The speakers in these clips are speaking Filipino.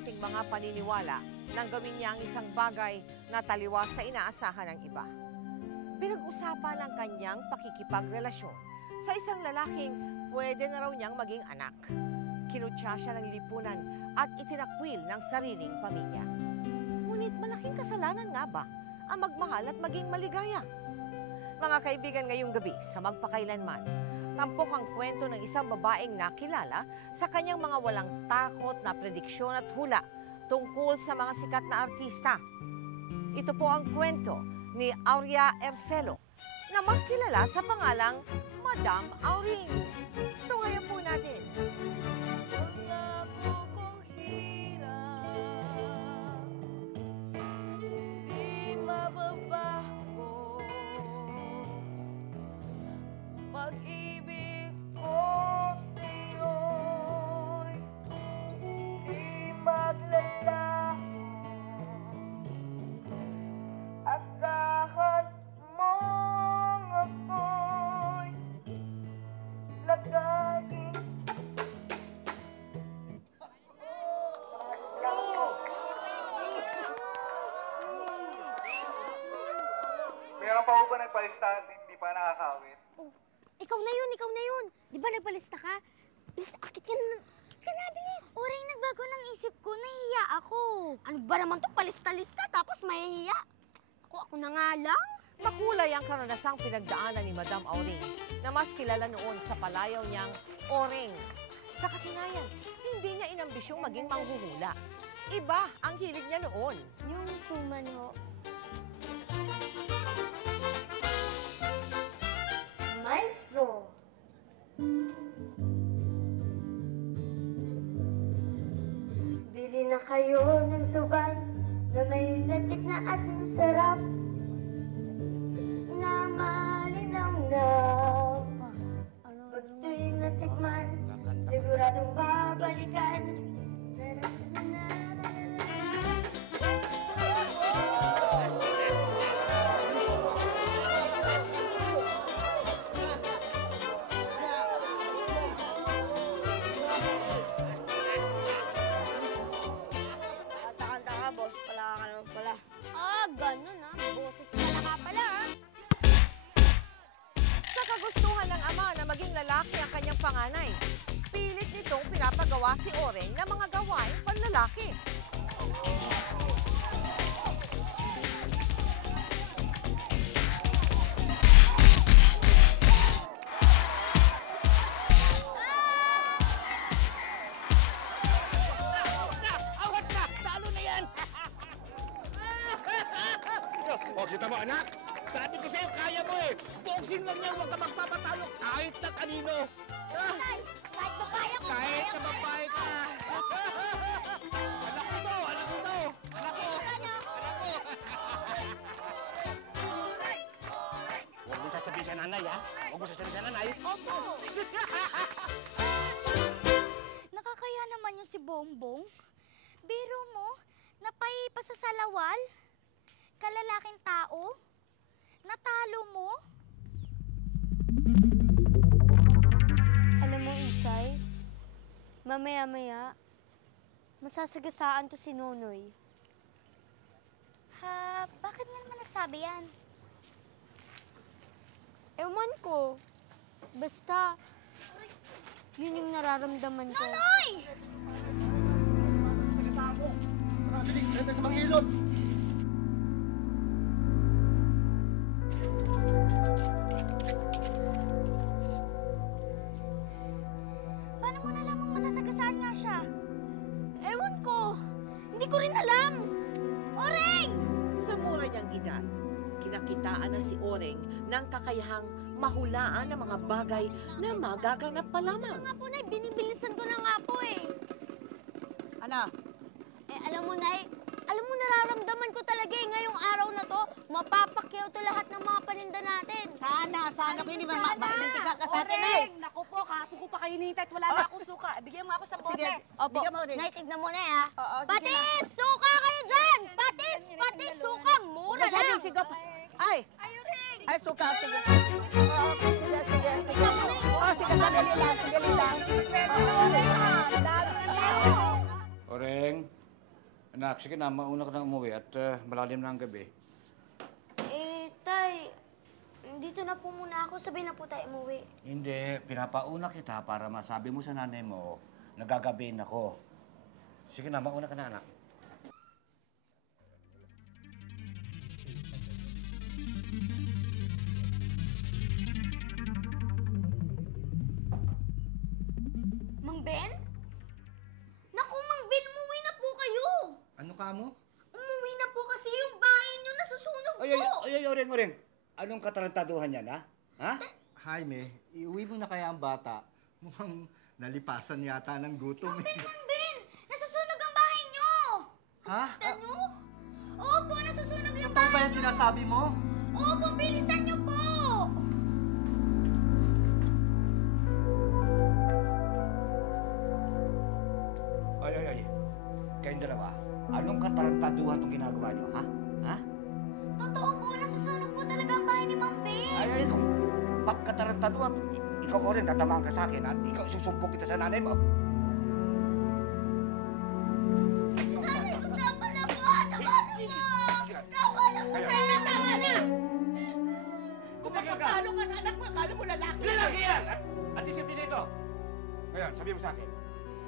ating mga paniniwala nang gawin niya ang isang bagay na taliwas sa inaasahan ng iba. Pinag-usapan ang kanyang pakikipagrelasyon sa isang lalaking pwede na raw niyang maging anak. Kinutya siya ng lipunan at itinakwil ng sariling pamilya. Ngunit malaking kasalanan nga ba ang magmahal at maging maligaya? Mga kaibigan, ngayong gabi sa Magpakailanman, tampok ang kwento ng isang babaeng nakilala sa kanyang mga walang takot na prediksyon at hula tungkol sa mga sikat na artista. Ito po ang kwento ni Aurea Erfelo na mas kilala sa pangalang Madam Auring. Tungayan po natin. Pag-ibig ko sa'yo'y di maglalaho. Asahan mong ako'y lagayin. Meron pa ba nagpalista at hindi pa nakakawit? Ikaw na yun. Di ba nagpalista ka? Bilis, akit ka na, bilis. Oring, nagbago ng isip ko, nahihiya ako. Ano ba naman to, palista-lista, tapos mahihiya? Ako na nga lang. Makulay ang karanasang pinagdaanan ni Madam Auring na mas kilala noon sa palayaw niyang Oring. Sa katunayan, hindi niya inambisyong maging manghuhula. Iba ang hilig niya noon. Yung suman ho. Maestro. Bili na kayo ng suban na may latik na at masarap na malinaw-naw. Pag tuwing natikman, siguradong babalikan. Ganun boses pala ka pala Sa kagustuhan ng ama na maging lalaki ang kanyang panganay, pilit nitong pinapagawa si Oring ng mga gawaing panlalaki. O, kita mo, anak? Sabi ko sa'yo, kaya mo eh. Boxing lang yan, huwag ka magpapatalo kahit na kanino. Kahit ba kaya ko? Kahit na babae ka. Anak ko to, anak ko to. Anak ko. Huwag mo sasabihin sa nanay, ha? Huwag mo sasabihin sa nanay. Opo. Nakakaya naman yung si Bongbong. Biro mo, napaipa sa salawal. Kalalaking tao? Natalo mo? Alam mo, Isay, mamaya-maya, masasagasaan to si Nonoy. Ha, bakit mo naman nasabi yan? Ewan ko. Basta, yun yung nararamdaman ko. Nonoy! Sagasaan mo! Tara, bilis! Nandang sa Mangilot! Paano mo nalamang masasagasaan nga siya? Ewan ko. Hindi ko rin alam. Oreng! Sa mura niyang edad, kinakitaan na si Oring ng kakayahang mahulaan ng mga bagay na magaganap pa lamang. Nga po, Nay, binibilisan ko na nga po eh. Ano? Alam mo, Nay, alam mo, nararamdaman ko talaga eh, ngayong araw na to, mapapakyaw to lahat ng mga paninda natin. Sana ko hindi mailintik ka sa atin eh. Naku po, kapo ko pa kayo nintay at wala na akong suka. Bigyan mo ako sa bote. Sige, Opo, bigyan mo rin. Nay, tignan mo na ha. Oo, sige Patis! Suka kayo dyan! Patis! Suka! Mura lang! Sige, ay! Ay, suka, sige. Oo, sige. Tignan mo na yung Oo, sige, sandali lang. Oreng, Anak, sige na, mauna ka na umuwi at malalim na ang gabi. Tay, dito na po muna ako. Sabay na po tayo umuwi. Hindi, pinapauna kita para masabi mo sa nanay mo na gagabihin ako. Sige na, mauna ka na, anak. Mang Ben? Naku, Mang Ben, umuwi na po kayo. Ano ka mo? Umuwi na po kasi yung bahay niyo nasusunog po. Oring. Anong katarantaduhan yan, ha? Ha? Jaime, iuwi mo na kaya ang bata. Mukhang nalipasan yata ng gutom. Mang Ben, nasusunog ang bahay niyo. Ha? Ano? Opo, nasusunog yung Totoo ba bahay yan niyo. sinasabi mo? Opo, bilisan niyo po. Ay. Kayong dalawa, anong katarantaduhan itong ginagawa niyo, ha? Ha? Totoo po, nasusunog po talaga ang bahay ni Mang Ben. Ay, kung pagkatarantaduhan, ikaw ko rin, tatamaan ka sa akin at ikaw susumpong kita sa nanay mo. Nanay ko, tama na po. Tama na po. Tama na po. Tama na. Kung magkakalo ka sa anak mo, akala mo lalaki. Lalaki yan! At disiplina ito. Ngayon, sabi mo sa akin,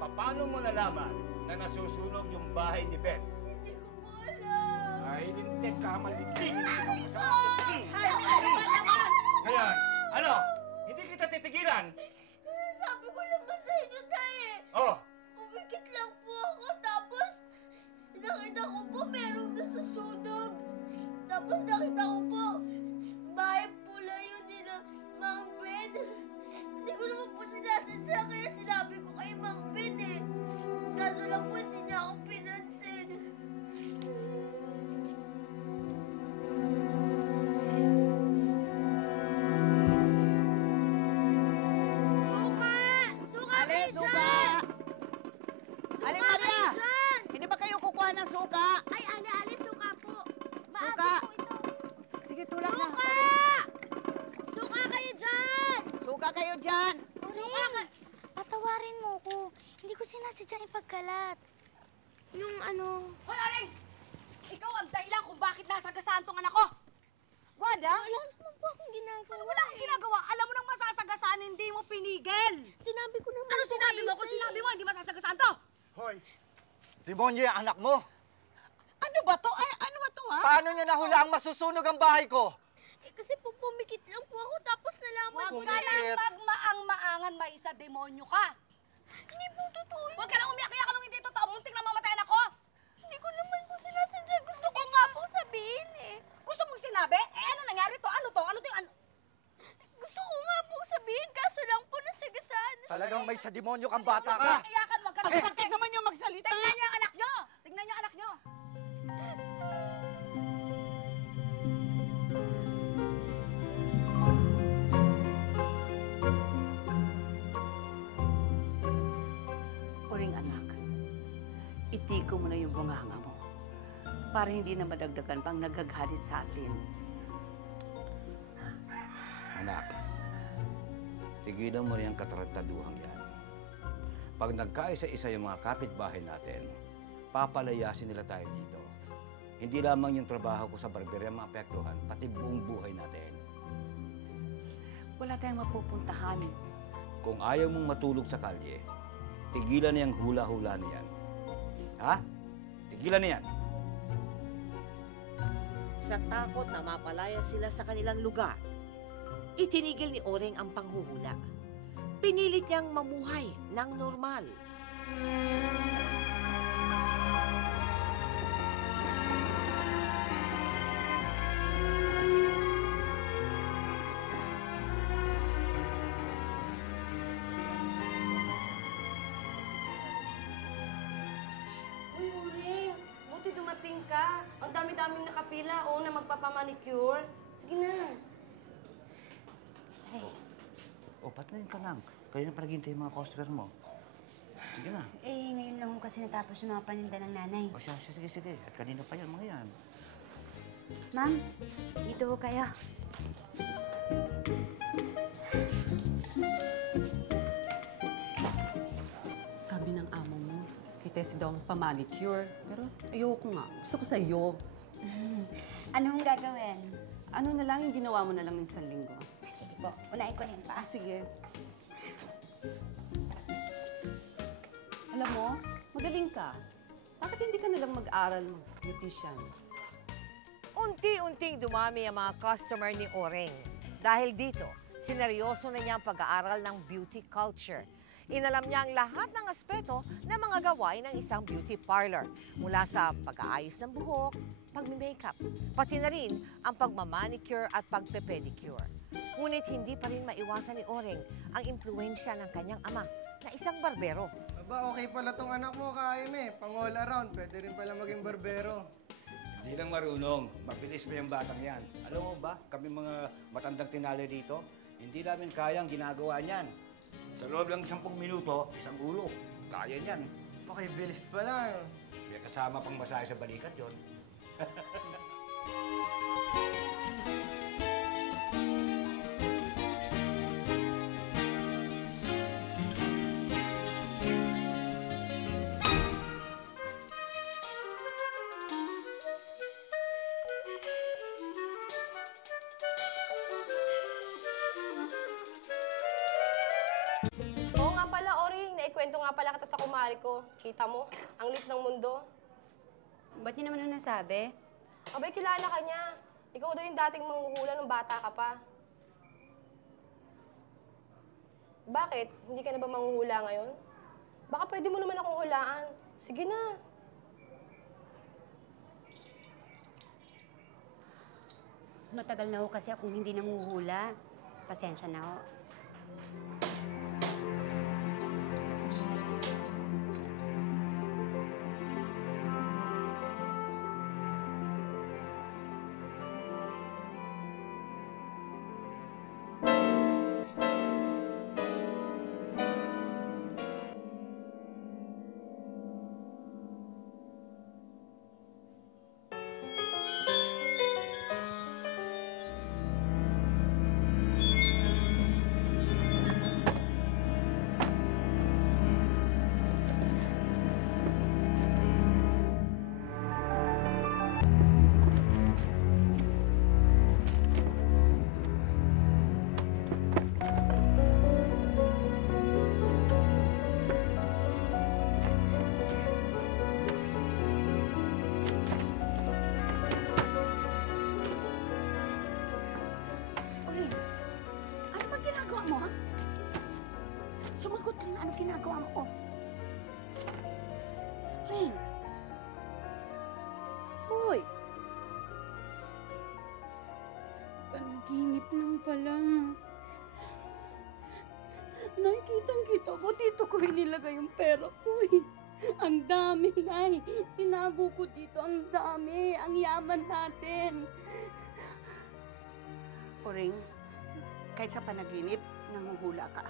paano mo nalaman na nasusunog yung bahay ni Ben? Hindi ko po alam. Ay, hindi ka maliting. Tama na. Ngayon, ano? Hindi kita titigilan. Sabi ko naman sa inyo, Tay. Oh, Pumikit lang po ako, tapos nakita ko po merong nasusunog. Tapos nakita ko po, bahay pula yun nila Mang Ben. Hindi ko naman po sinasadya, kaya sinabi ko kay Mang Ben eh. Kaso lang po, hindi niya ako pinansin. Suka! Suka Ale, kayo suka! dyan! Ale, Suka Maria! kayo dyan! Hindi ba kayo kukuha ng suka? Ay, ale, suka po. Maasim Suka. po ito. Sige, tulak na. Suka! Suka kayo dyan! Suka kayo dyan. Suka ka... Patawarin mo ko. Hindi ko sinasadyang ipagkalat. Yung ano... Hoy, Aling! Ikaw ang dahilan kung bakit nasagasaan tong anak ko. Wada? Wala naman po akong ginagawa. Ano wala kang ginagawa? Alam mo nang masasagasaan, hindi mo pinigil. Sinabi ko naman Ano po sinabi mo? kayo, Kung sir. sinabi mo, hindi masasagasaan to. Hoy, demonyo yung anak mo. Ano ba to? Ano ba to, ha? Paano niya nahulaan masusunog ang bahay ko? Eh, kasi po pumikit lang po ako tapos nalaman Huwag ko ka na... lang magmaang-maangan, may isa demonyo ka. Hindi po totoo yun. Huwag ka lang umiyak-iyak nung hindi totoo. Muntik na mamatay anak ko. Hindi ko naman po sinasadya. Gusto ko nga po sabihin eh. Gusto mong sinabi? Eh, ano nangyari to? Ano to? Ano to yung ano? Gusto ko nga po sabihin, kaso lang po nasagasaan na siya. Talagang may sa demonyo kang bata ka. Iyakan, huwag ka na. Ang sakit naman yung magsalita. Tingnan niyo ang anak niyo! Tingnan niyo ang anak niyo! Uring anak, itiko mo na yung bunganga mo para hindi na madagdagan pang nagagalit sa atin. anak, tigilan mo na yung katarantaduhang yan. Pag nagkaisa-isa yung mga kapitbahay natin, papalayasin nila tayo dito. Hindi lamang yung trabaho ko sa barberya maapektuhan, pati buong buhay natin. Wala tayong mapupuntahan. Kung ayaw mong matulog sa kalye, tigilan na yung hula-hula niyan. Ha? Tigilan na yan. Sa takot na mapalaya sila sa kanilang lugar, itinigil ni Oreng ang panghuhula. Pinilit niyang mamuhay ng normal. Uy, Uring, buti dumating ka. Ang dami-daming nakapila, na magpapamanicure. Sige na. O, ba't ngayon ka lang? Kaya na pala yung mga customer mo. Sige na. Eh, ngayon lang ho kasi natapos yung mga paninda ng nanay. O siya, sige. At kanina pa yan, mga yan. Ma'am, dito ho kayo. Sabi ng amo mo, kay nagtitest daw ang pamanicure. Pero ayoko nga. Gusto ko sa'yo. Anong gagawin? Ano na lang yung ginawa mo na lang ng isang linggo? Sige po, unahin ko na yung paa. Sige. Alam mo, magaling ka. Bakit hindi ka nalang mag-aral mag-beautician? Unti-unting dumami ang mga customer ni Oreng. Dahil dito, sineryoso na niya ang pag-aaral ng beauty culture. Inalam niya ang lahat ng aspeto ng mga gawain ng isang beauty parlor. Mula sa pag-aayos ng buhok, pag-makeup, pati na rin ang pagmamanicure at pagpe-pedicure. Ngunit hindi pa rin maiwasan ni Oreng ang impluensya ng kanyang ama na isang barbero. Aba, okay pala tong anak mo, Kaime. Pang all around, pwede rin pala maging barbero. Hindi lang marunong, mabilis pa yung batang yan. Alam mo ba, kami mga matandang tinali dito, hindi namin kayang ginagawa niyan. Sa loob lang 10 minuto, isang ulo. Kaya niyan. Okay, bilis pala. May kasama pang masahe sa balikat yon. Oo nga pala, Oring. Naikwento nga pala kita sa kumari ko. Kita mo, ang lit ng mundo. Ba't niyo naman nasabi? Abay, kilala ka niya. Ikaw daw yung dating manghuhula nung bata ka pa. Bakit? Hindi ka na ba manghuhula ngayon? Baka pwede mo naman akong hulaan. Sige na. Matagal na ho kasi akong hindi nanguhula. Pasensya na ho. Sumagot ka nga, anong ginagawa mo? Ring! Hoy! Panaginip lang pala. Nakikitang-kita ko, dito ko inilagay yung pera ko eh. Ang dami, Nay. Tinago ko dito, ang dami. Ang yaman natin. O Ring, kahit sa panaginip, nanguhula ka.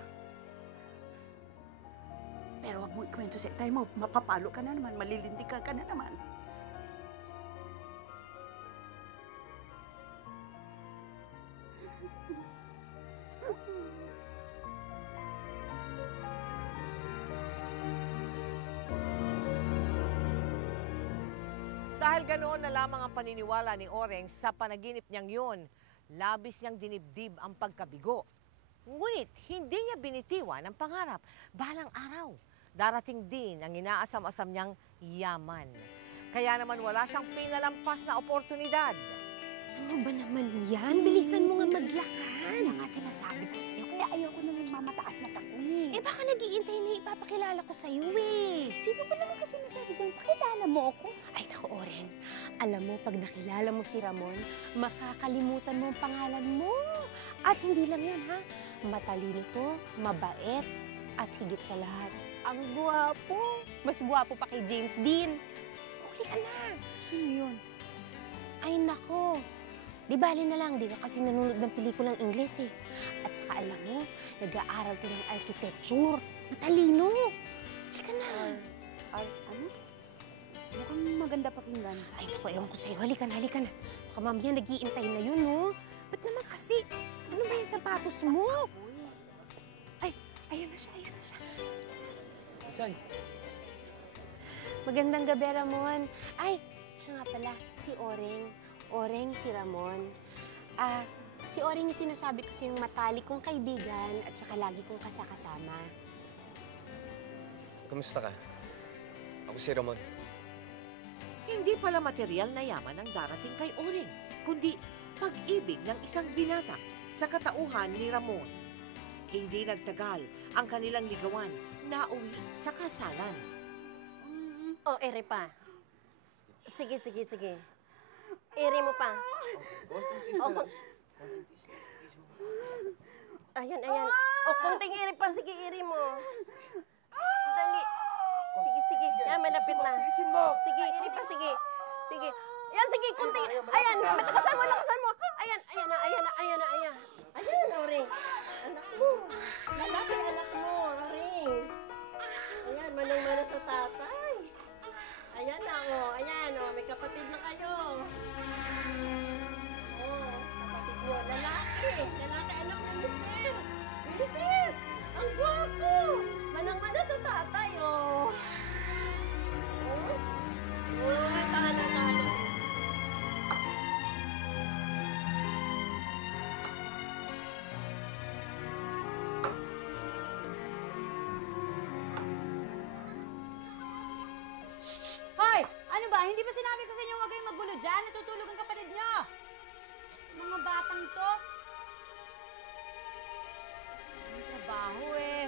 Pero wag mo ikwento sa itay mo. Mapapalo ka na naman. Malilintikan ka na naman. Dahil ganoon na lamang ang paniniwala ni Oreng sa panaginip niyang yun, labis niyang dinibdib ang pagkabigo. Ngunit hindi niya binitiwan ang pangarap. Balang araw, darating din ang inaasam-asam niyang yaman. Kaya naman wala siyang pinalampas na oportunidad. Ano ba naman yan? Bilisan mo nga maglakad. Kaya nga sinasabi ko sa'yo, kaya ayoko na nagmamataas na takuni. Eh baka nag-iintay na ipapakilala ko sa'yo eh. Sino ba naman kasi nasabi sa'yo, pakilala mo ako? Ay naku, Oren. Alam mo, pag nakilala mo si Ramon, makakalimutan mo ang pangalan mo. At hindi lang yan, ha? Matalino to, mabait, at higit sa lahat, ang gwapo. Mas gwapo pa kay James Dean. Huli ka na. Sino yun? Ay nako. Di bali na lang, di ka kasi nanonood ng pelikulang Ingles eh. At saka alam mo, nag-aaral to ng architecture. Matalino. Huli ka na. Ano? Mukhang maganda pakinggan. Ay naku, ewan ko sa'yo. Halika na, halika na. Baka mamaya nag-iintay na yun, no? Ba't naman kasi? Ano ba yung sapatos mo? Ay, ayan na siya, ayan na siya. Isay. Magandang gabi, Ramon. Ay, siya nga pala, si Oreng. Oreng, si Ramon. Si Oreng yung sinasabi ko sa yung matalik kong kaibigan at saka lagi kong kasakasama. Kamusta ka? Ako si Ramon. Hindi pala material na yaman ang darating kay Oreng, kundi pag-ibig ng isang binata sa katauhan ni Ramon. Hindi nagtagal ang kanilang ligawan na uwi sa kasalan. O, ere pa. Sige. Ere mo pa. Ayan. O, konting ere pa. Sige, ere mo. Dali. Sige. Yan, malapit na. Sige, ere pa, sige. Yan, sige, konting. Ayan, lakasan mo. Ayan na. Ayan, Oreng. Anak mo. Lalaki anak mo, Oreng. Ayan, manang-mana sa tatay. Ayan na, Ayan, may kapatid na kayo. Kapatid mo. Lalaki anak ni Mister. Mrs. Ang gwapo. Manang-mana sa tatay, tahanan. Hoy! Ano ba? Hindi ba sinabi ko sa inyo huwag kayong magulo dyan? Natutulog ang kapatid nyo! Mga batang to. Ang trabaho eh.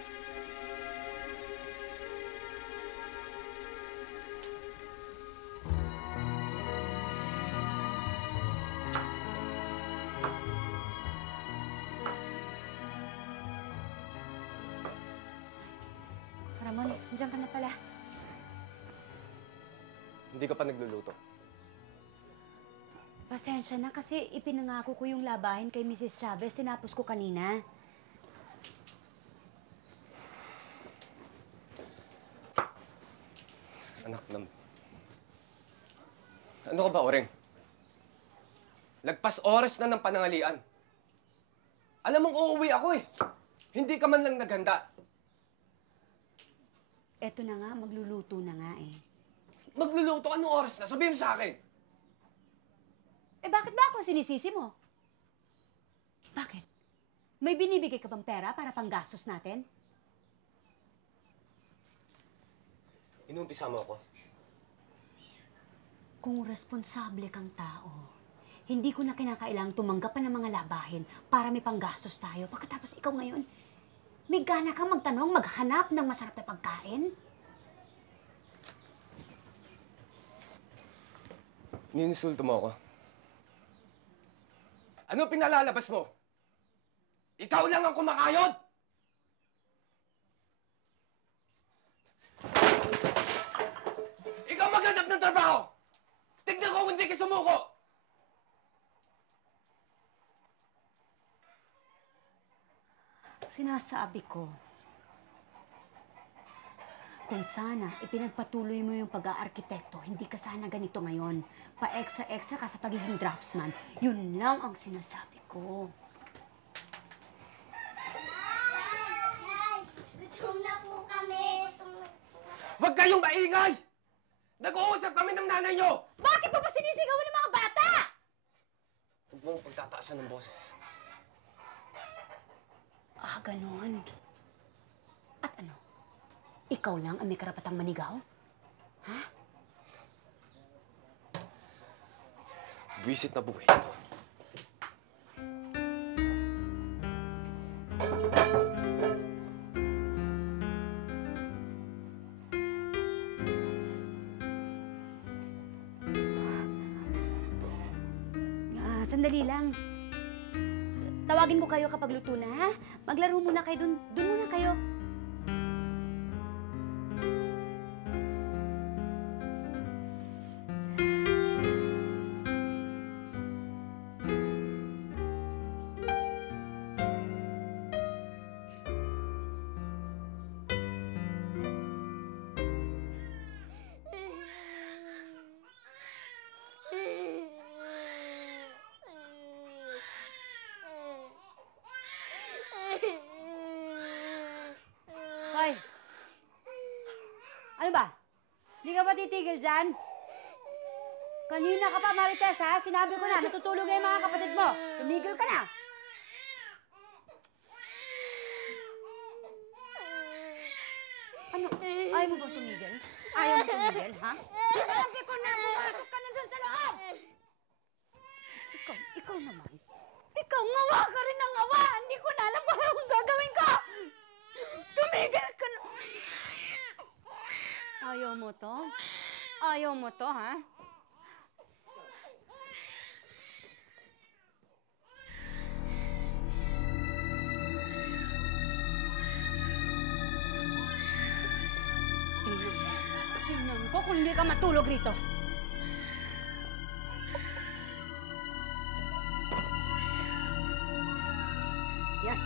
Ramon, nandiyan ka na pala. Hindi ka pa nagluluto. Pasensya na kasi ipinangako ko yung labahin kay Mrs. Chavez. Sinapos ko kanina. Anak ng... Ano ka ba, Oreng? Lagpas oras na ng panangalian. Alam mong uuwi ako eh. Hindi ka man lang naghanda. Eto na nga, magluluto na nga eh. Magluluto? Anong oras na? Sabihin mo sa akin. Eh bakit ba ako sinisisi mo? Bakit? May binibigay ka bang pera para panggastos natin? Inumpisa mo ako. Kung responsable kang tao, hindi ko na kinakailangang tumanggap pa ng mga labahin para may panggastos tayo. Pagkatapos ikaw ngayon, may gana kang magtanong, maghanap ng masarap na pagkain? Niinsulto mo ako. Ano pinalalabas mo? Ikaw lang ang kumakayod! Ikaw maghanap ng trabaho! Tignan ko kung hindi ka sumuko! Sinasabi ko, kung sana ipinagpatuloy mo yung pag-aarkitekto, hindi ka sana ganito ngayon. Pa-extra-extra ka sa pagiging draftsman. Yun lang ang sinasabi ko. Gutom na po kami. Huwag kayong maingay! Nag-uusap kami ng nanay nyo! Bakit mo ba sinisigawan ng mga bata? Huwag mong pagtataasan ng boses. Ah, ganon. At ano? Ikaw lang ang may karapatang manigaw? Ha? Buwisit na buhay ito. Sandali lang. Tawagin ko kayo kapag luto na, ha? Maglaro muna kayo dun. Dun muna kayo. Hoy! Ano ba? Hindi ka ba titigil dyan? Kanina ka pa, Marites, ha? Sinabi ko na, natutulog na yung mga kapatid mo. Tumigil ka na. Ano? Ayaw mo ba tumigil? Ayaw mo tumigil, ha? Sinabi ko na, pumasok ka na dun sa loob! Ikaw naman. Ikaw, ngawa ka rin ng ngawa! Hindi ko na alam kung anong gagawin ko! Tumigil ka na! Ayaw mo to? Ayaw mo to, ha? Tingnan ko kung hindi ka matulog rito. Yan.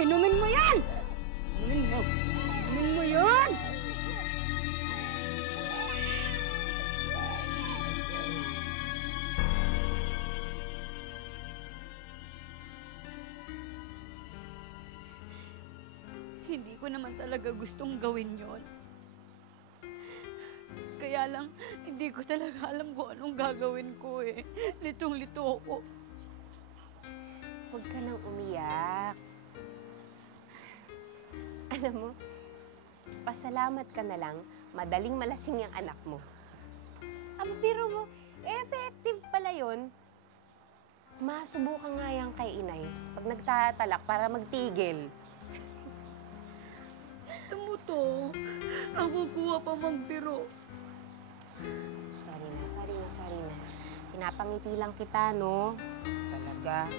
Inumin mo yan! Inumin mo. Inumin mo yan! Hindi ko naman talaga gustong gawin yon. Kaya lang, hindi ko talaga alam kung anong gagawin ko eh. Litong-lito ako. Huwag ka nang umiyak. Alam mo, pasalamat ka na lang, madaling malasing yung anak mo. Pero mo, effective pala yun. Masubukan nga yan kay inay pag nagtatalak para magtigil. Ito mo to, ang kukuha pa magbiro. Sorry na. Pinapangiti lang kita, no? Talaga.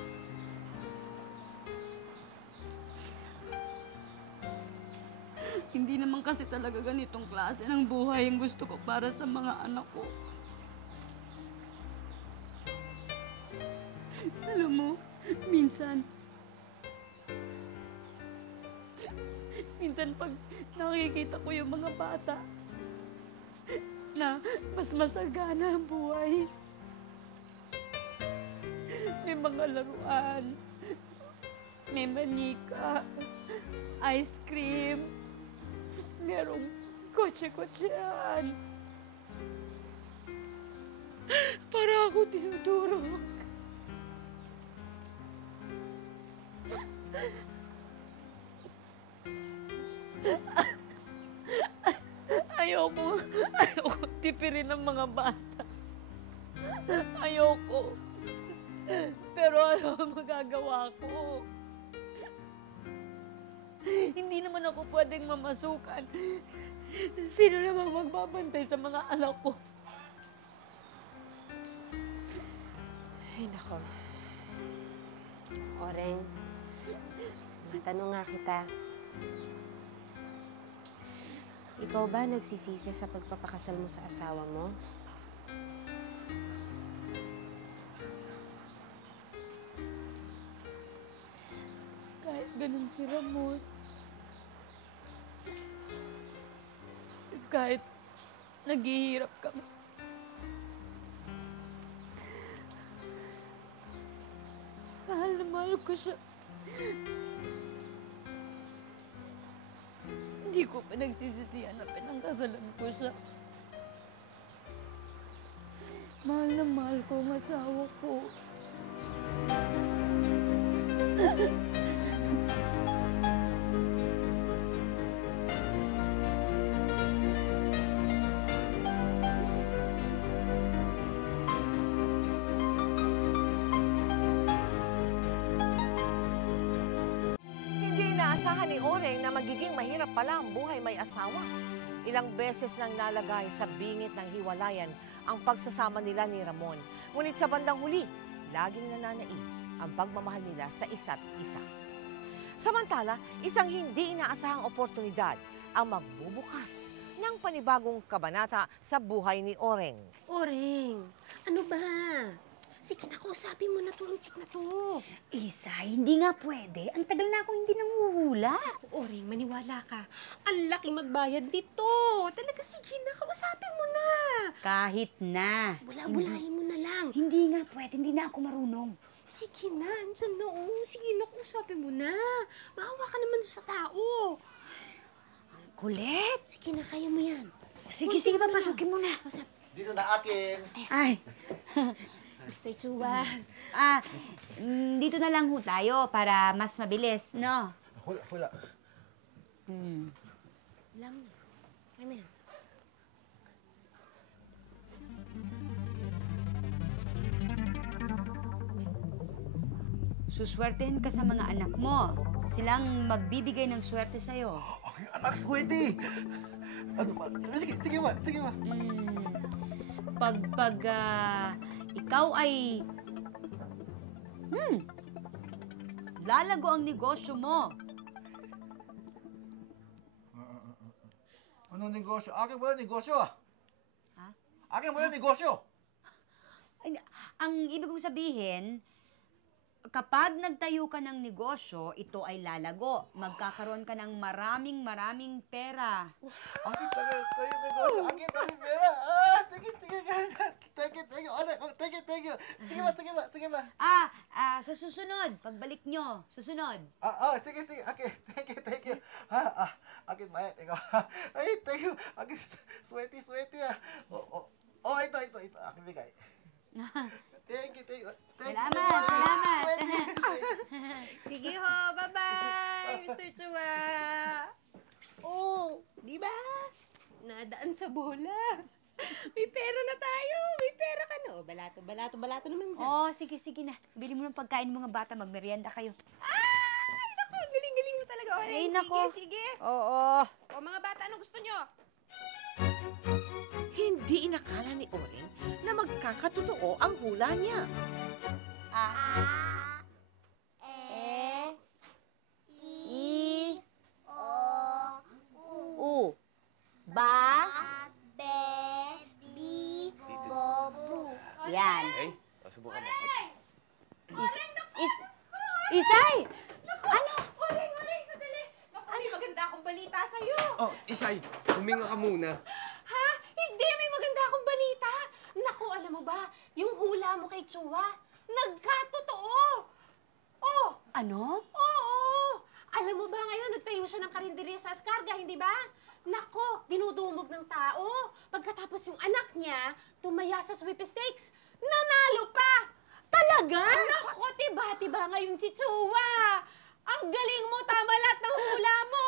Hindi naman kasi talaga ganitong klase ng buhay yung gusto ko para sa mga anak ko. Alam mo, minsan pag nakikita ko yung mga bata na mas masagana ang buhay. May mga laruan, may manika, ice cream, merong kotse-kotsean. Para ako dinudurog. Ayoko tipirin ng mga bata. Ayoko. Pero ano ang magagawa ko? Hindi naman ako pwedeng mamasukan. Sino naman magbabantay sa mga anak ko? Ay, nako. Oreng, matanong nga kita. Ikaw ba nagsisisi sa pagpapakasal mo sa asawa mo? Kahit ganun si Ramon, kahit naghihirap kami, mahal na mahal ko siya. Hindi ko pinagsisisihan na pinangkasalan ko siya. Mahal na mahal ko ang asawa ko. Inaasahan ni Oreng na magiging mahirap pala ang buhay may asawa. Ilang beses nang nalagay sa bingit ng hiwalayan ang pagsasama nila ni Ramon. Ngunit sa bandang huli, laging nananaig ang pagmamahal nila sa isa't isa. Samantala, isang hindi inaasahang oportunidad ang magbubukas ng panibagong kabanata sa buhay ni Oreng. Oreng, ano ba? Sige, nakausapin mo na to, ang chick na to. Isa, hindi nga pwede. Ang tagal na akong hindi nanguhula. Oreng, maniwala ka. Ang laki magbayad dito. Talaga, sige, nakausapin mo na. Kahit na. Bula-bulahin mo na lang. Hindi nga pwede, hindi na ako marunong. Sige na, andyan na oh. Sige, nakausapin mo na. Maawa ka naman doon sa tao. Kulit. Sige na, kaya mo yan. Sige, sige, papasukin mo na. Dito na akin. Ay. Mr. Chua. Dito na lang ho tayo para mas mabilis, no? Hula. Lang. Ano yan? Suswertehin ka sa mga anak mo. Silang magbibigay ng swerte sa'yo. Okay, anak, swerte. Ano ba? Sige ma. Pag ikaw ay... lalago ang negosyo mo. Ano negosyo? Akin wala negosyo ah. Ha? Akin wala negosyo. Ang ibig kong sabihin, kapag nagtayo ka ng negosyo, ito ay lalago. Magkakaroon ka ng maraming pera. Akin tayo negosyo. Akin tayo pera. Sige. Thank you. Ano? Thank you. Sige ba. Sa susunod, pagbalik nyo, susunod. Sige. Okay, thank you. Akin bayad. Ikaw. Ay, thank you. Akin swerte ah. Ito. Akin bigay. Thank you. Salamat. Sige ho, bye-bye, Mr. Chua. Oh, di ba? Nadaan sa bola. May pera na tayo. May pera ka na. Balato naman dyan. Sige na. Bili mo ng pagkain mga bata, magmerienda kayo. Ay, naku, galing-galing mo talaga, Oring. Sige. Oo. O mga bata, ano gusto nyo? Hindi inakala ni Oring na magkakatotoo ang hula niya. Yan. Okay? Subukan mo. Isay! Ano? Oring, sandali. Naku, may maganda akong balita sa'yo. Oh, Isay, huminga ka muna. Ha? Hindi, may maganda akong balita. Naku, alam mo ba, yung hula mo kay Chua, nagkatotoo. Oh! Ano? Oo! Alam mo ba ngayon, nagtayo siya ng karinderya sa Ascarga, hindi ba? Nako, dinudumog ng tao. Pagkatapos yung anak niya, tumaya sa sweepstakes. Nanalo pa! Talaga? Nako, tiba-tiba ngayon si Chua. Ang galing mo, tama lahat ng hula mo.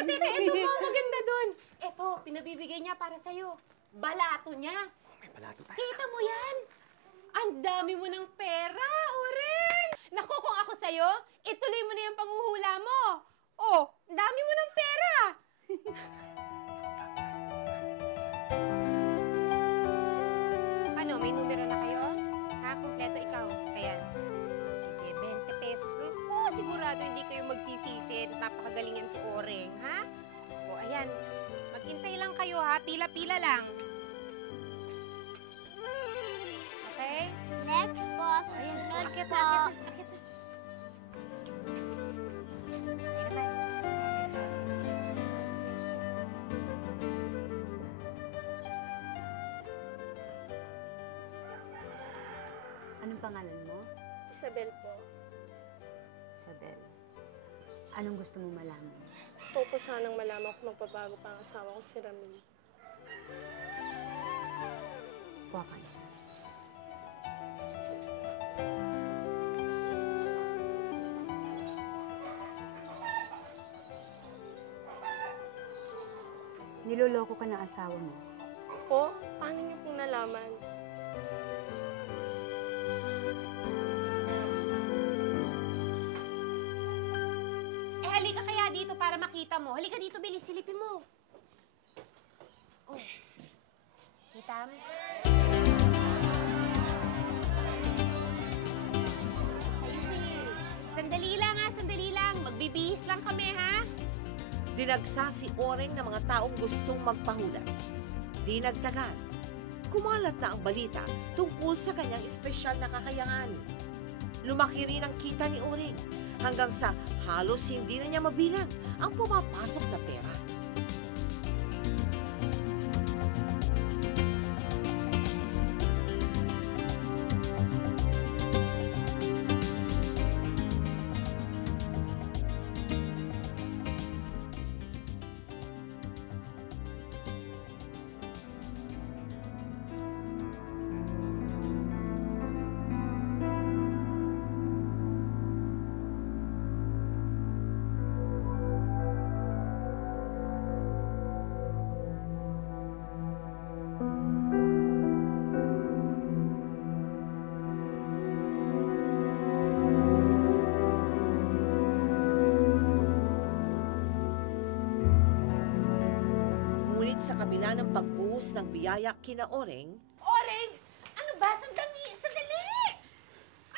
Teka, ito mo, maganda dun. Ito, pinabibigay niya para sa'yo. Balato niya. May balato tayo. Kita mo yan? Ang dami mo ng pera, Oring! Naku, kung ako sa'yo, ituloy mo na yung panghuhula mo. Oh, ang dami mo ng pera. Ano, may numero na kayo? Ha, kumpleto ikaw. Ayan. Sige, 20 pesos lang. Oh, sigurado hindi kayo magsisisi. Napakagalingan si Oring, ha? O, ayan. Maghintay lang kayo, ha? Pila-pila lang. Okay? Next po, susunod Akit po. na. Anong pangalan mo? Isabel po. Isabel. Anong gusto mo malaman? Gusto ko po sanang malaman kung magbabago pa ang asawa ko si Ramil. Kuha ka isa. Niloloko ka ng asawa mo. Po? Paano niyo pong nalaman? Halika kaya dito para makita mo. Halika dito, bilis, silipin mo. Oh. Kita mo? Sa'yo, eh. Sandali lang. Magbibihis lang kami, ha? Dinagsa si Oring ng mga taong gustong magpahula. Di nagtagal. Kumalat na ang balita tungkol sa kanyang espesyal na kakayangan. Lumaki rin ang kita ni Oring hanggang sa halos hindi na niya mabilang ang pumapasok na pera. Ngunit sa kabila ng pagbuhos ng biyaya kina Oreng, Oreng! Ano ba? Sandali!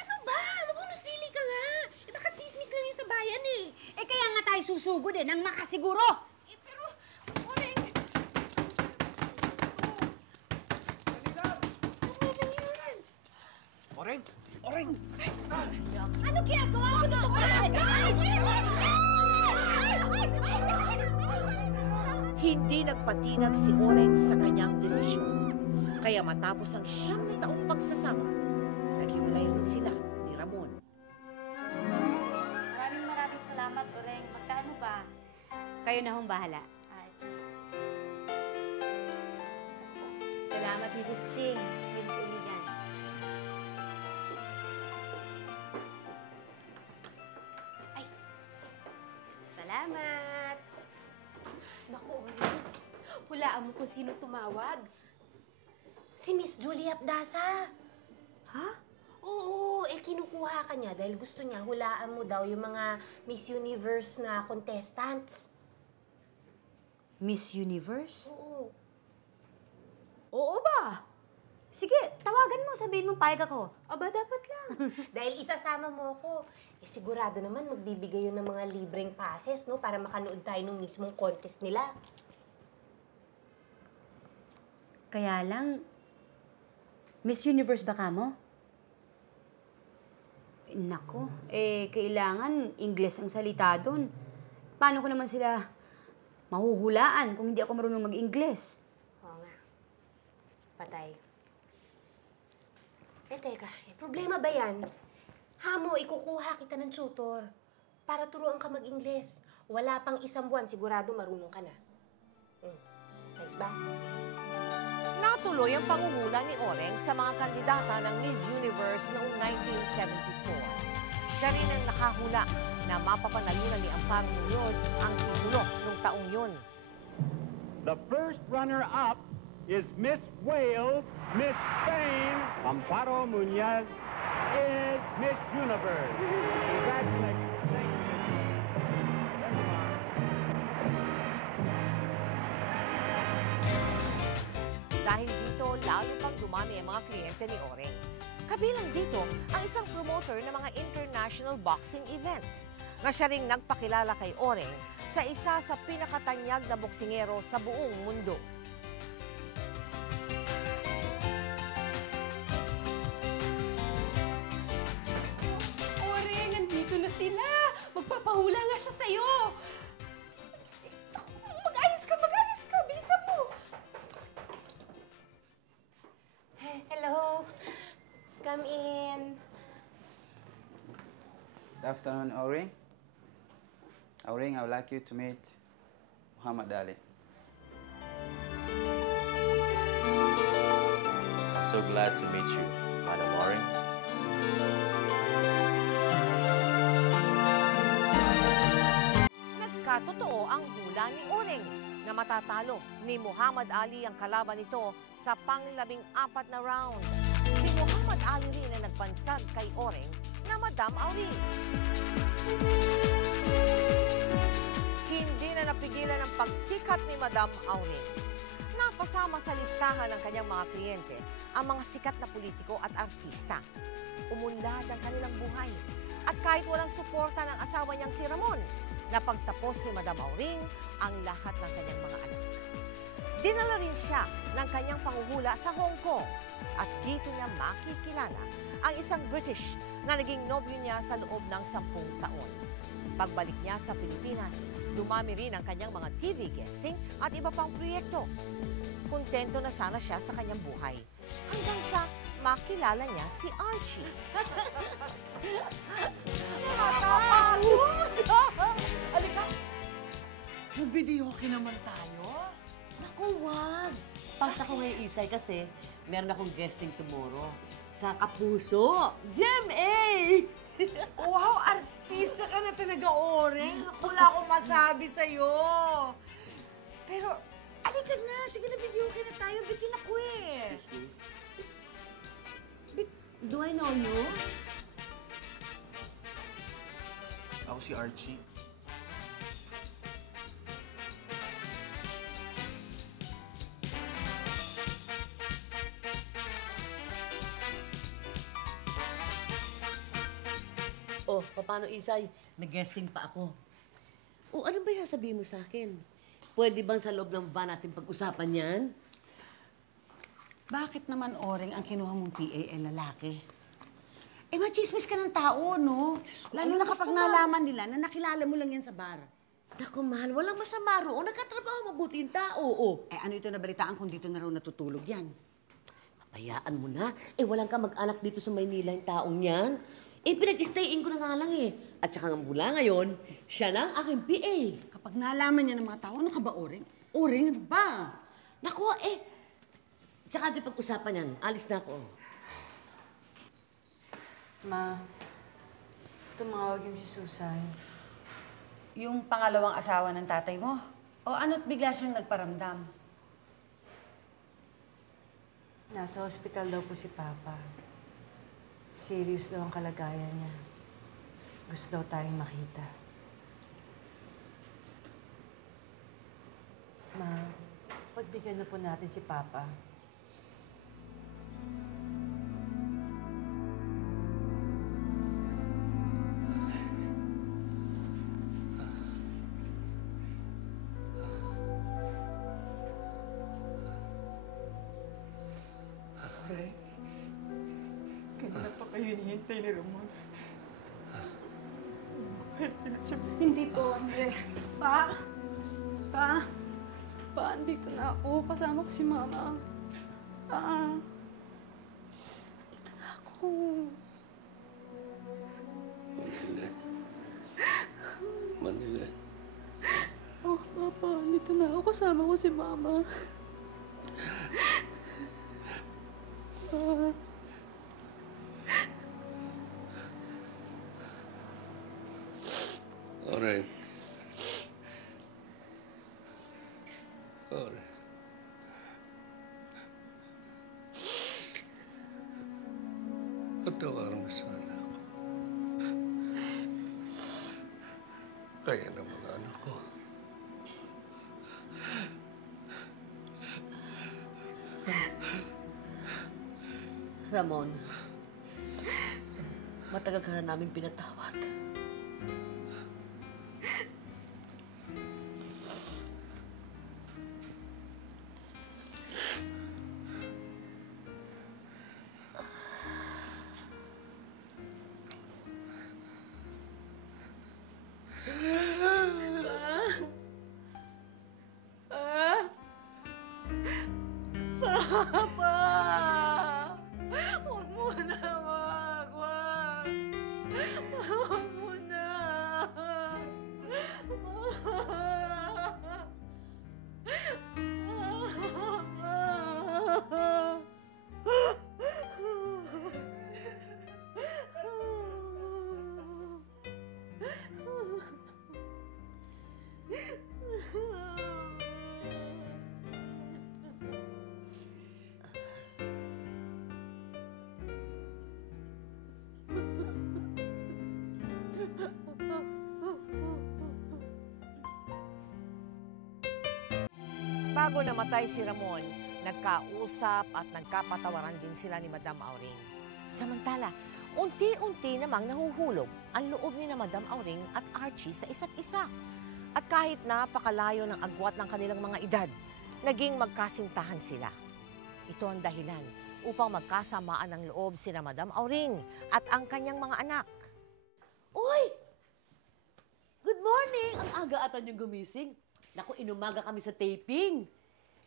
Ano ba? Magunos-lili ka nga. Baka chismis lang yung sa bayan eh. Kaya nga tayo susugod nang makasiguro. Pero, Oreng! Oreng! Oreng! Ano ginagawa mo dito? hindi nagpatinag si Oreng sa kanyang desisyon. Kaya matapos ang 9 na taong pagsasama, naghiwalay rin sila ni Ramon. Maraming salamat, Oreng. Magkano ba? Kayo na hong bahala. Salamat, Mrs. Ching. Mrs. Iligan. Ay! Salamat! Naku, Oreng. Hulaan mo kung sino tumawag. Si Miss Julie Abdasa. Ha? Oo, kinukuha ka niya dahil gusto niya hulaan mo daw yung mga Miss Universe na contestants. Miss Universe? Oo. Oo ba? Sige, tawagan mo. Sabihin mo, payag ako. Aba, dapat lang. Dahil isasama mo ako. Sigurado naman magbibigay yun ng mga libreng passes, no? Para makanood tayo ng mismong contest nila. Kaya lang, Miss Universe ba ka mo? Nako, kailangan Ingles ang salita doon. Paano ko naman sila mahuhulaan kung hindi ako marunong mag-Ingles? Oo nga. Patay. Teka, problema ba yan? Hamo, ikukuha kita ng tutor para turuan ka mag-Ingles. Wala pang 1 buwan, sigurado marunong ka na. Nice ba? Natuloy ang panguhula ni Oreng sa mga kandidata ng Miss Universe noong 1974. Siya rin ang nakahula na mapapanalunan ni Amparo Muñoz ang titulo noong taong yun. The first runner-up is Miss Wales, Miss Spain. Amparo Muñoz is Miss Universe. Congratulations. Thank you. Dahil dito, lalo pang dumami ang mga kliyente ni Oreng. Kabilang dito ang isang promoter ng mga international boxing event na siya ring nagpakilala kay Oreng sa isa sa pinakatanyag na boksingero sa buong mundo. Oreng, nandito na sila! Magpapahula nga siya sa'yo! Mag-ayos ka! Bilisan mo! Hello! Come in! Good afternoon, Oreng. Oreng, I would like you to meet Muhammad Ali. I'm so glad to meet you, Madam Oreng. Nagkatotoo ang hula ni Oreng na matatalo ni Muhammad Ali ang kalaban nito sa pang-14 na round. Si Muhammad Ali rin ang nagbansag kay Oreng na Madam Auri. Hindi na napigilan ang pagsikat ni Madam Auri. Napasama sa listahan ng kanyang mga kliyente ang mga sikat na politiko at artista. Umunlad ang kanilang buhay. At kahit walang suporta ng asawa niyang si Ramon, napagtapos ni Madam Auring ang lahat ng kanyang mga anak. Dinala rin siya ng kanyang panguhula sa Hong Kong at dito niya makikilala ang isang British na naging nobyo niya sa loob ng 10 taon. Pagbalik niya sa Pilipinas, dumami rin ang kanyang mga TV guesting at iba pang proyekto. Kontento na sana siya sa kanyang buhay. Hanggang sa makilala niya si Archie. Halika! Mag-videoke naman tayo? Naku, wag! Pasta ko ngayon, Isay, kasi meron akong guesting tomorrow sa Kapuso. Gem A! Wow, artista ka na talaga, Oreng. Wala akong masabi sa'yo. Pero, alika na. Sige na, videoke na tayo. Bitin ako eh. Do I know you? Ako si Archie. paano, Isay? Nag-guesting pa ako. O, ano ba sabihin mo sa akin? Pwede bang sa loob ng van natin pag-usapan yan? Bakit naman, Oreng, ang kinuha mong PA ay lalaki? Eh, machismis ka ng tao, no? Lalo na kapag nalaman nila na nakilala mo lang yan sa bar. Naku, mahal, walang masama roon. Nagkatrabaho mabuti yung tao, oh. Eh, ano ito nabalitaan kung dito na raw natutulog yan? Hayaan mo na. Eh, walang ka mag-anak dito sa Maynila yung taong yan. Eh, pinag-stayin ko na nga lang eh. At saka nga mula ngayon, siya na ang aking PA. Kapag nalaman niya ng mga tao, ano ka ba, Oreng? Oreng, ano ba? Naku, eh. Tsaka di pag-usapan yan. Alis na ako. Ma, tumawag yung si Susan. Yung pangalawang asawa ng tatay mo? O ano't bigla siyang nagparamdam? Nasa hospital daw po si Papa. Serious daw ang kalagayan niya. Gusto daw tayong makita. Ma, pagbigyan na po natin si Papa. Kanina pa kayo hinihintay ni Ramon. Hindi po, hindi. Pa! Pa, andito na ako. Kasama ko si Mama. Andito na ako. Manilan. Oh, Papa, andito na ako. Kasama ko si Mama. Alright. Alright. Patawarin mo sana ako. Kaya ng mga anak ko. Ramon, matagal ka na namin pinatawad. Papa! Huwag mo na, wag! Huwag mo na! Bago namatay si Ramon, nagkausap at nagkapatawaran din sila ni Madam Auring. Samantala, unti-unti namang nahuhulog ang loob ni na Madam Auring at Archie sa isa't isa. At kahit napakalayo ng agwat ng kanilang mga edad, naging magkasintahan sila. Ito ang dahilan upang magkasamaan ng loob sina Madam Auring at ang kanyang mga anak. Uy! Good morning! Ang aga ata niyong gumising. Naku, inumaga kami sa taping.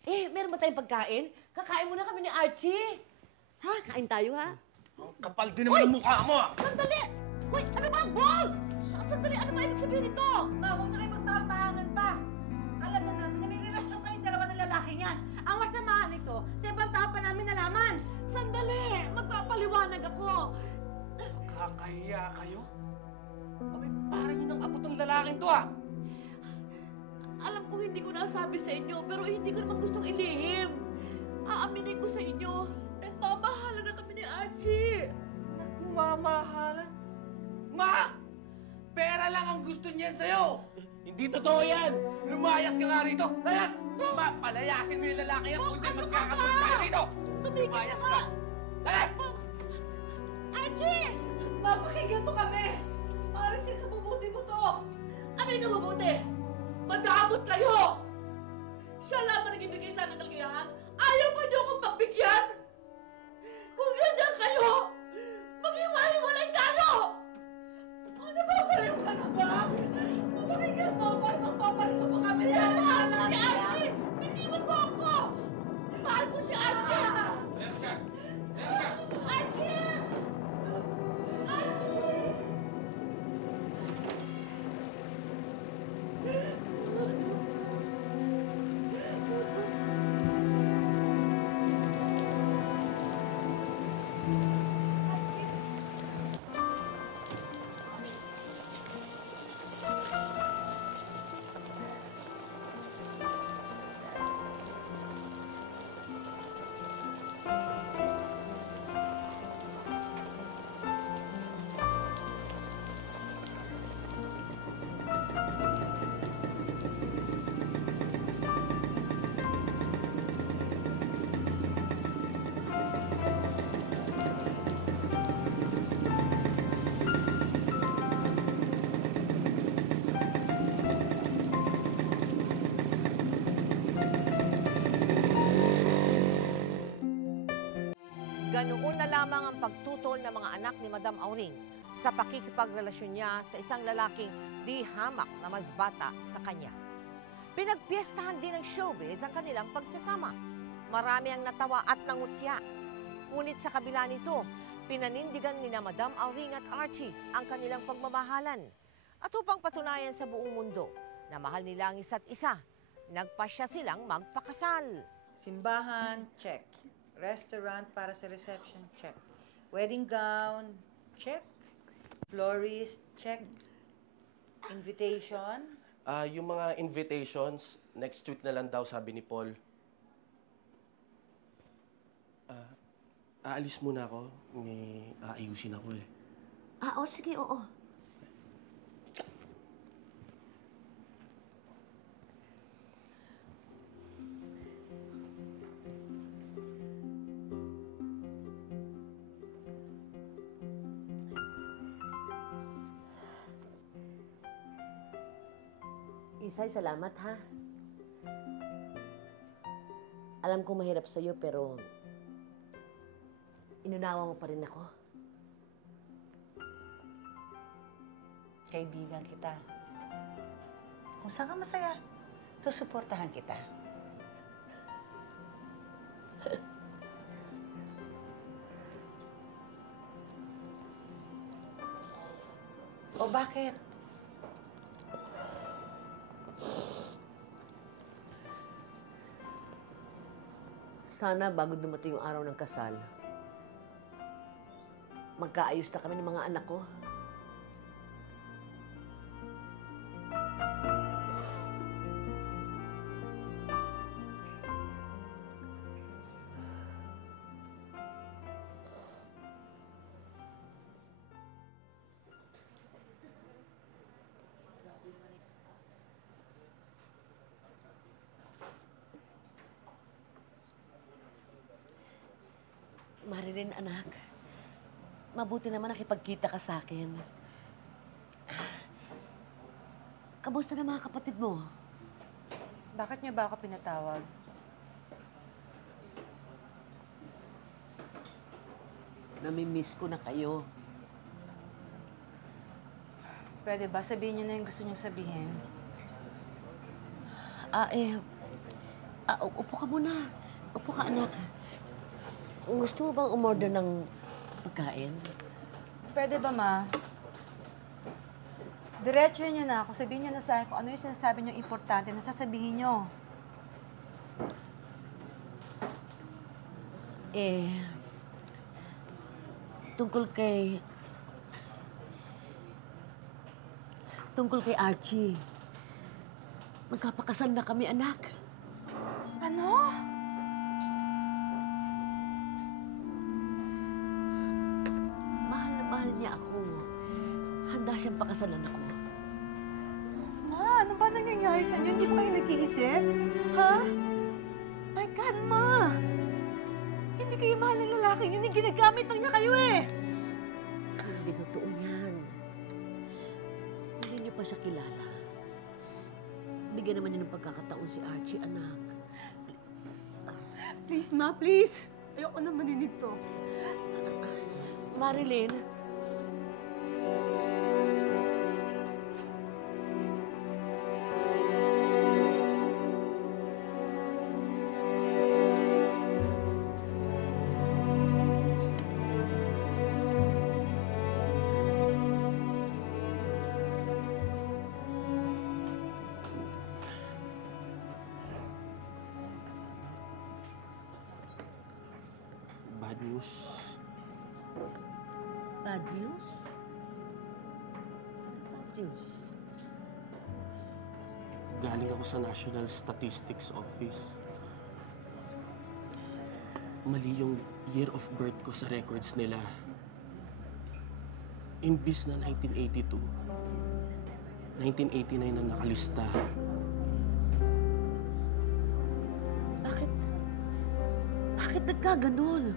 Eh, meron ba tayong pagkain? Kakain muna kami ni Archie. Ha? Kain tayo, ha? Kapal din naman ang mukha mo! Sandali! Hoy, ano ba ang bog? Sandali, ano ba ibig sabihin nito? Ma, huwag na kayo magtatangan pa. Alam na namin na may relasyon kayong dalawa ng lalaking yan. Ang masama nito, sa ibang tao pa namin nalaman. Sandali! Magpapaliwanag ako. Kakahiya kayo? Abay, parang yun ang abot ng lalaking to, ah! Alam ko hindi ko nasabi sa inyo, pero hindi ko naman gustong ilihim. Aaminin ko sa inyo, nagmamahalan na kami ni Archie. Nagmamahalan? Ma! Pera lang ang gusto niyan sa'yo! Hindi totoo yan! Lumayas ka nga rito! Layas! Ma, palayasin mo yung lalaki yan! Kung hindi magkakasunod tayo rito! Lumayas ka! Layas! Archie! Ma, pakinggan mo kami! Marisil, kabubuti mo to! Ano yung kabubuti? Madamot kayo! Siya lang ang nagbibigay sa akin ng kaligayahan. Ayaw pa niyo akong pagbigyan! Kung ganyan kayo, maghiwalay tayo! Napapaliw ka na ba? Mapakinggan mo ba? Magpapaliw mo kami na! Mahal ko si Archie! Bitiwan mo ako! Mahal ko si Archie! Archie! Ganoon na lamang ang pagtutol ng mga anak ni Madam Auring sa pakikipagrelasyon niya sa isang lalaking di hamak na mas bata sa kanya. Pinagpiestahan din ng showbiz ang kanilang pagsasama. Marami ang natawa at nangutya. Ngunit sa kabila nito, pinanindigan ni na Madam Auring at Archie ang kanilang pagmamahalan. At upang patunayan sa buong mundo na mahal nila ang isa't isa, nagpasya silang magpakasal. Simbahan, check. Restaurant para sa reception, check. Wedding gown, check. Florist, check. Invitation. Yung mga invitations, next week na lang daw, sabi ni Paul. Aalis muna ako. May aayusin ako eh. Oo, sige, oo. Isay, salamat ha. Alam kong mahirap sa'yo pero inunawa mo pa rin ako. Kaibigan kita. Kung saan ka masaya, susuportahan kita. O bakit? Sana bago dumating yung araw ng kasal, magkaayos na kami ng mga anak ko. Marilyn, anak. Mabuti naman nakipagkita ka sa akin. Kamusta na mga kapatid mo? Bakit niya ba ako pinatawag? Namimiss ko na kayo. Pwede ba sabihin niyo na yung gusto niyong sabihin? Upo ka muna. Upo ka, anak. Gusto mo bang umorder ng pagkain? Pwede ba, Ma? Diretso niyo na ako. Sabihin niyo na sa akin kung ano yung sinasabi niyo importante na sasabihin niyo. Tungkol kay Archie. Magkapakasal na kami, anak. Ano? Mahal na mahal niya ako. Handa siyang pakasalan ako. Ma, ano ba nangyayari sa inyo? Hindi ba kayo nag-iisip? Ha? My God, Ma! Hindi kayo mahal ng lalaki yun. Ginagamit lang niya kayo eh! Hindi totoo yan. niyo pa siya kilala. Bigyan naman niyo ng pagkakataon si Archie, anak. Please, Ma, please. Ayoko na maninig to. Marilyn, Bad news. bad news? Bad news? Galing ako sa National Statistics Office. Mali yung year of birth ko sa records nila. Imbis na 1982, 1989 na nakalista. Bakit nagkaganon?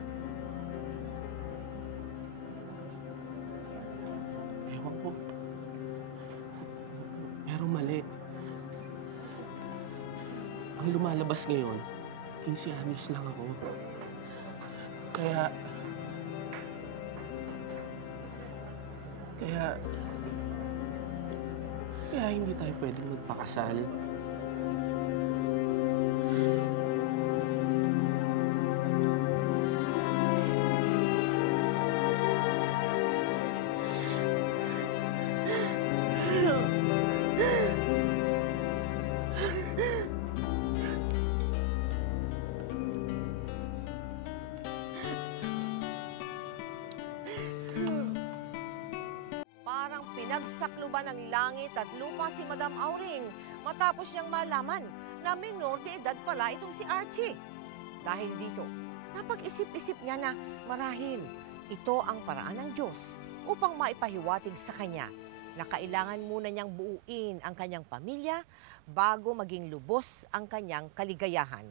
Ewan ko. Pero mali. Ang lumalabas ngayon, 15 anyos lang ako. Kaya hindi tayo pwedeng magpakasal. Parang pinagsakluban ng langit at lupa si Madam Auring matapos niyang malaman na minor de edad pala itong si Archie. Dahil dito, napag-isip-isip niya na marahil ito ang paraan ng Diyos upang maipahiwatig sa kanya na kailangan muna niyang buuin ang kanyang pamilya bago maging lubos ang kanyang kaligayahan.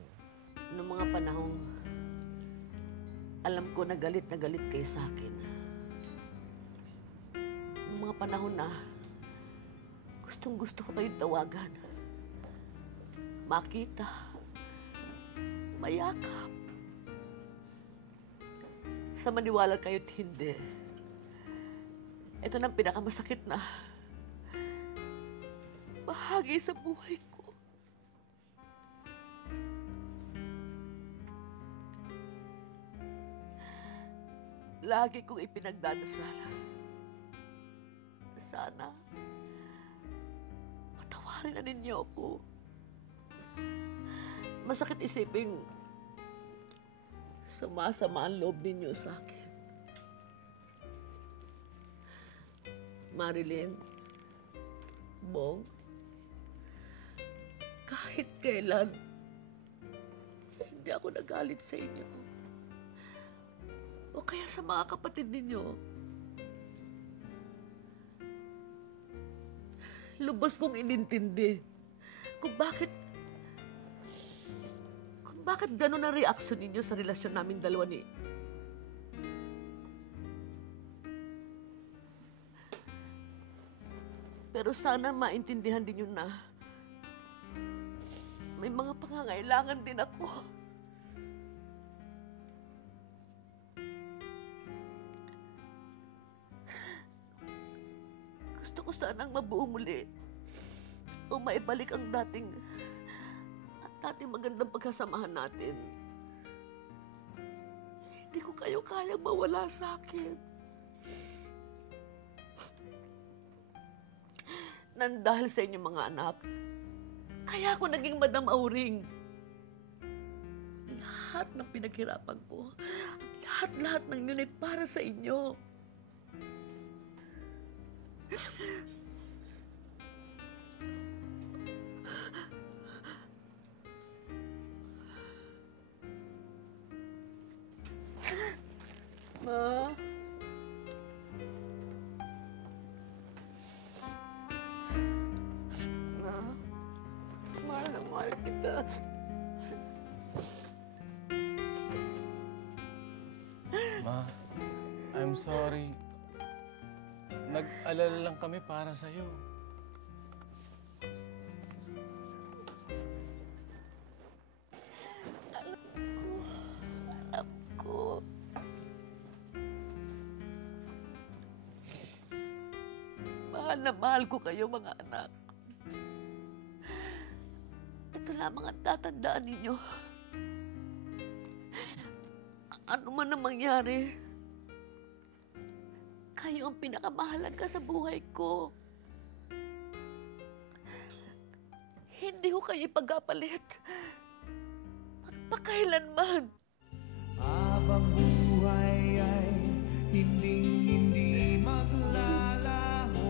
Noong mga panahong alam ko na galit kayo sa akin. Noong mga panahon na gustong-gusto ko kayong tawagan. Makita. Mayakap. Sa maniwala kayo't hindi. Ito na ang pinakamasakit na bahagi sa buhay ko. Lagi kong ipinagdadasal. Sana patawarin na ninyo ako. Masakit isipin sama-sama ang loob ninyo sa akin. Marilyn, Bong, kahit kailan, hindi ako nagalit sa inyo. O kaya sa mga kapatid ninyo. Lubos kong inintindi kung bakit gano'n ang reaksyon ninyo sa relasyon naming dalawa ni... Pero sana maintindihan din yun na may mga pangangailangan din ako. Gusto ko sanang mabuo muli o maibalik ang dating magandang pagkasamahan natin. Hindi ko kayo kayang mawala sa akin. Nandahil sa inyong mga anak, kaya ako naging Madam Auring. Lahat ng pinaghirapan ko, lahat ng yun ay para sa inyo. Ma? Ma? Mahal na mahal kita. Ma, I'm sorry. Nag-alala lang kami para sa'yo. na mahal ko kayo, mga anak. Ito lamang ang tatandaan ninyo. Ano man ang mangyari, kayo ang pinakamahalaga sa buhay ko. Hindi ko kayo ipagkapalit. Magpakailanman. Habang buhay ay hindi maglalaho,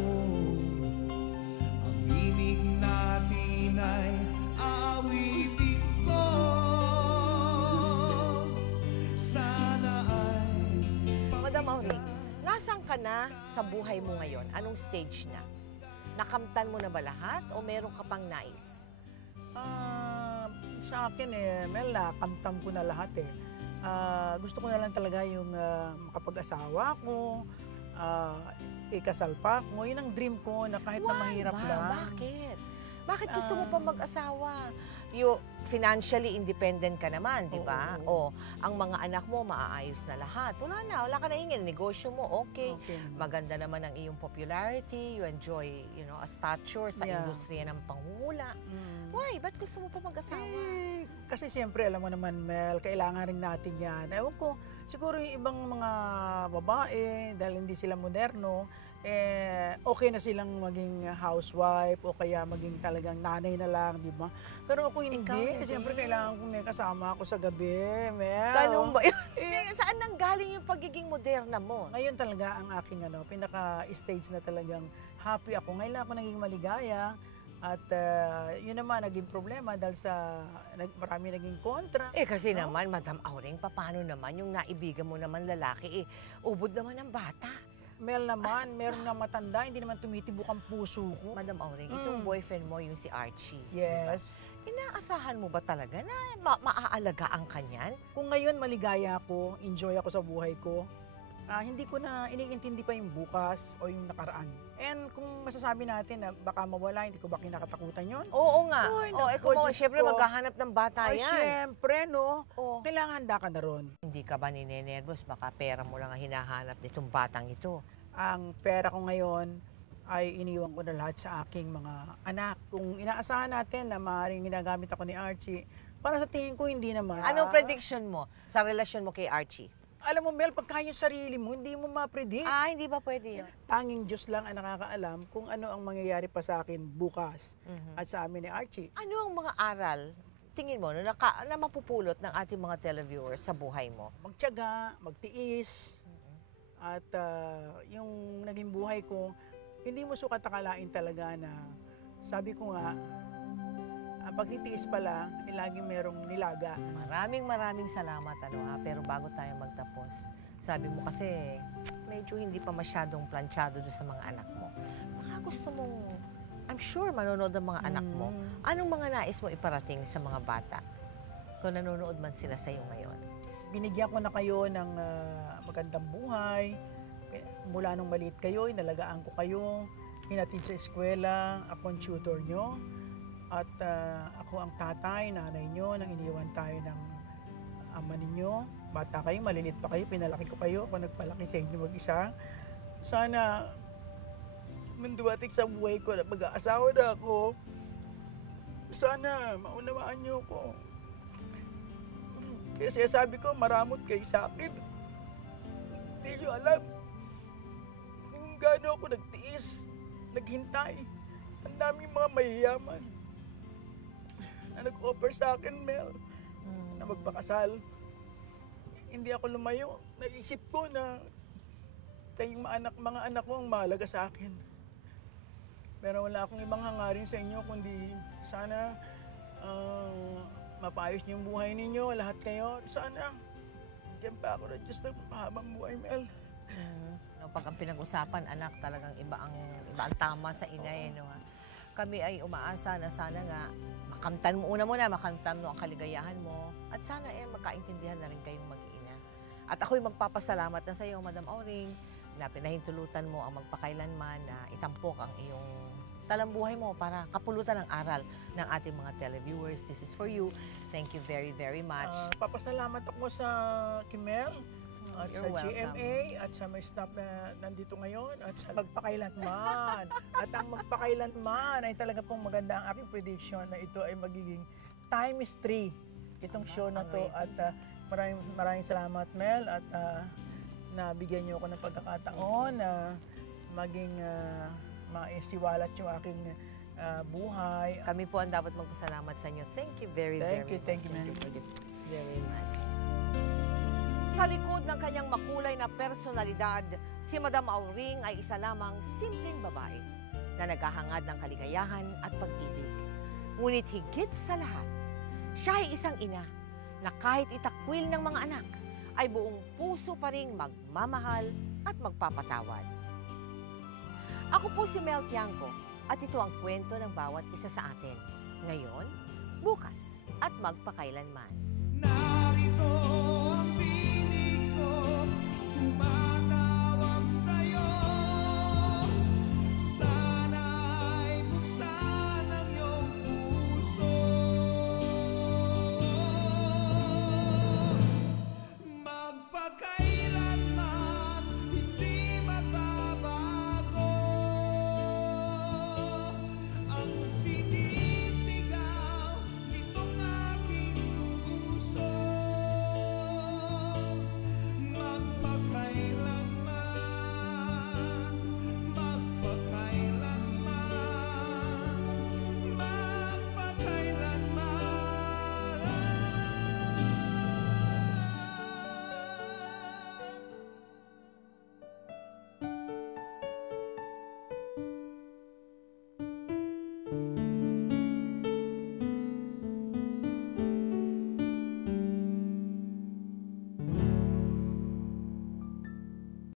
ang himig natin ay aawitin ko. Sana ay Madam Auring, nasaan ka na sa buhay mo ngayon? Anong stage na? Nakamtan mo na ba lahat o meron ka pang nais? Sa akin Mel, nakamtam ko na lahat gusto ko na lang talaga yung makapag-asawa ko, ikasal pa ako. Yun ang dream ko na kahit na mahirap lang. Bakit? Bakit gusto mo pa mag-asawa? Financially independent ka naman, di ba? O, ang mga anak mo maaayos na lahat. Wala ka na ingin. Negosyo mo, okay. Maganda naman ang iyong popularity. You enjoy, a stature sa industriya ng pangungula. Why? Ba't gusto mo pa mag-asawa? Kasi siyempre, alam mo naman, Mel, kailangan rin natin yan. Ewan ko, siguro yung ibang mga babae, dahil hindi sila moderno, okay na silang maging housewife o kaya maging talagang nanay na lang, di ba? Pero ako hindi. Siyempre, kailangan ko may kasama ako sa gabi, Mel. Ganun ba? Saan nang galing yung pagiging moderna mo? Ngayon talaga ang aking pinaka-stage na talagang happy ako. Ngayon lang ako naging maligaya. At yun naman, naging problema dahil sa marami naging kontra. Kasi naman, Madam Auring, paano naman yung naibigan mo naman lalaki? Ubod naman ang bata. Mel naman, meron nga matanda, hindi naman tumitibok ang puso ko. Madam Auring, itong boyfriend mo, yung si Archie. Yes. Diba? Inaasahan mo ba talaga na maaalagaan ka niyan? Kung ngayon maligaya ako, enjoy ako sa buhay ko, hindi ko na iniintindi pa yung bukas o yung nakaraan. And kung masasabi natin na baka mawala, hindi ko ba kinakatakutan yun? Oo nga. Siyempre maghahanap ng bata yan. Siyempre, no? Kailangan handa ka na ron. Hindi ka ba ninenervous? Baka pera mo lang ang hinahanap nitong batang ito. Ang pera ko ngayon ay iniwan ko na lahat sa aking mga anak. Kung inaasahan natin na maaaring ginagamit ako ni Archie, para sa tingin ko hindi naman. Anong prediction mo sa relasyon mo kay Archie? Alam mo, Mel, pagka yung sarili mo, hindi mo ma-predict. Hindi ba pwede yun? Tanging Diyos lang ang nakakaalam kung ano ang mangyayari pa sa akin bukas at sa amin ni Archie. Ano ang mga aral, tingin mo, na mapupulot ng ating mga televiewers sa buhay mo? Magtiyaga, magtiis, at yung naging buhay ko, hindi mo sukat akalain talaga na, sabi ko nga, pagtitiis pala, laging merong nilaga. Maraming salamat, pero bago tayo magtapos, sabi mo kasi, medyo hindi pa masyadong planchado doon sa mga anak mo. Baka gusto mong, I'm sure manonood ang mga anak mo. Anong mga nais mo iparating sa mga bata? Kung nanonood man sila sa iyo ngayon. Binigyan ko na kayo ng magandang buhay. Mula nung maliit kayo, inalagaan ko kayo. Hinatid sa eskwela, ako ang tutor nyo. At ako ang tatay, nanay nyo, nang iniwan tayo ng ama ninyo. Bata kayo, malilit pa kayo, pinalaki ko kayo, ako nagpalaki sa inyo mag-isa. Sana, manduwatik sa buhay ko na pag-aasawa na ako, sana maunawaan nyo ko. Kasi sabi ko, maramot kayo sa akin. Hindi nyo alam kung gaano ako nagtiis, naghintay. Ang daming mga mayayaman na nag-offer sa akin, Mel, na magpakasal. Hindi ako lumayo. Naisip ko na kayong mga anak ko ang mahalaga sa akin. Pero wala akong ibang hangarin sa inyo, kundi sana mapayos niyo yung buhay ninyo, lahat kayo. Sana, bigyan pa ako na Diyos ng mahabang buhay, Mel. Pag ang pinag-usapan, anak, talagang iba ang tama sa inay. Kami ay umaasa na sana nga makamtan mo makamtan mo ang kaligayahan mo at sana magkaintindihan na rin kayong mag-iina. At ako'y magpapasalamat na sa iyo, Madam Auring, na pinahintulutan mo ang magpakailanman na itampok ang iyong talambuhay mo para kapulutan ng aral ng ating mga televiewers. This is for you. Thank you very, very much. Papasalamat ako sa Kimel. at You're sa welcome. GMA, at sa may staff na nandito ngayon, at sa magpakailanman. At ang magpakailanman ay talaga pong maganda ang aking prediction na ito ay magiging times 3 itong show na to. At maraming salamat, Mel, at nabigyan niyo ako ng pagkakataon na maging maisiwalat yung aking buhay. Kami po ang dapat magpasalamat sa inyo. Thank you very Thank you, much. ma'am. Very much. Sa likod ng kanyang makulay na personalidad, si Madam Auring ay isa lamang simpleng babae na naghahangad ng kaligayahan at pag-ibig. Ngunit higit sa lahat, siya ay isang ina na kahit itakwil ng mga anak, ay buong puso pa ring magmamahal at magpapatawad. Ako po si Mel Tiangco at ito ang kwento ng bawat isa sa atin. Ngayon, bukas at magpakailanman. Narito ang piling ko,